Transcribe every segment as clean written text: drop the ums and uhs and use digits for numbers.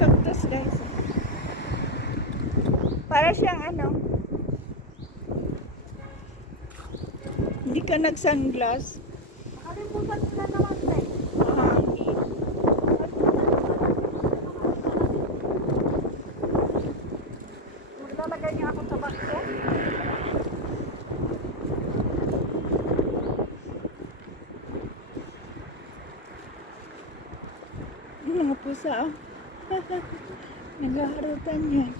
cactus, guys. Para siyang ano, hindi ka nag-sunglass. Nakalimutan ko na naman, Tay. Mahangin. Maglalagay niya ako sa box ko. Mga pusa, oh. Naghaharutan yan.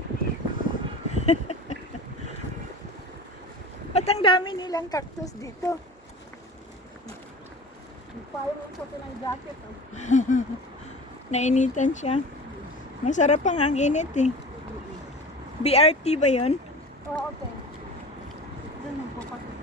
Ba't ang dami nilang cactus dito? Nagpahirong sa ng jacket. Oh. Nainitan siya. Masarap pang ang init eh. BRT ba yun? Oo, okay. Doon ang papatid.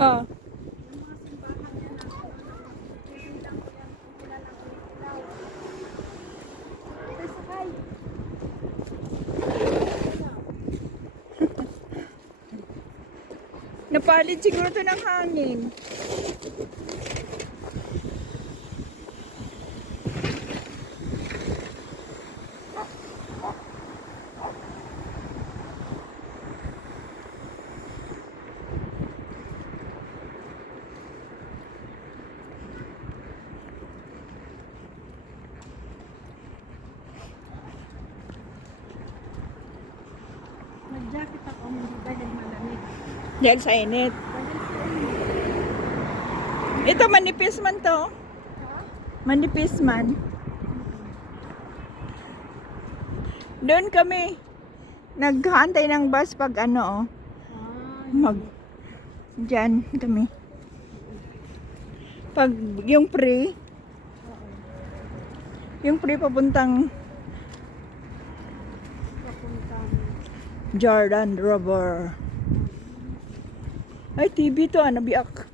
Oh. Yung mga simbahan niya na lang ko yan kung kilala ko yung ilaw. Ito sakay. Napalid siguro to ng hangin. Nag-jacket ako, hindi dahil malamig. Dahil sa init. Dahil sa inyo. Ito, manipis man to. Ha? Manipis man. Doon kami. Naghantay ng bus pag ano, oh. Ah, Diyan kami. Pag yung pre papuntang papuntang Jordan River. Ay, TV to, ano, biak.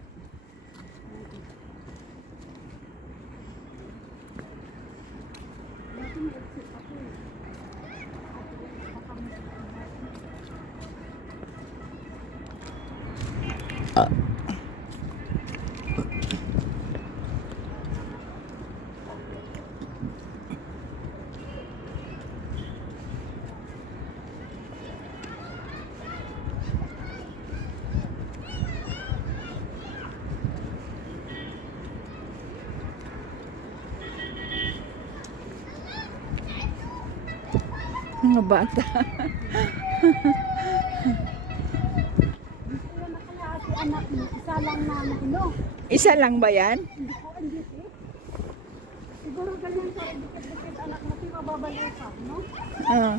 Mga bata. Gusto na kaya si anak mo, isa lang na ano. Isa lang ba yan? Hindi ko hindi eh. Siguro ganyan sa dikit-dikit anak mo, si mababaliw pa, no? Ah.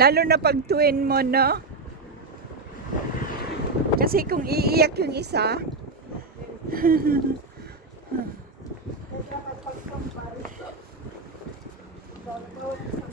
Lalo na pag twin mo, no? Kasi kung iiyak yung isa, Kaya kapag pagkampal, bawal sa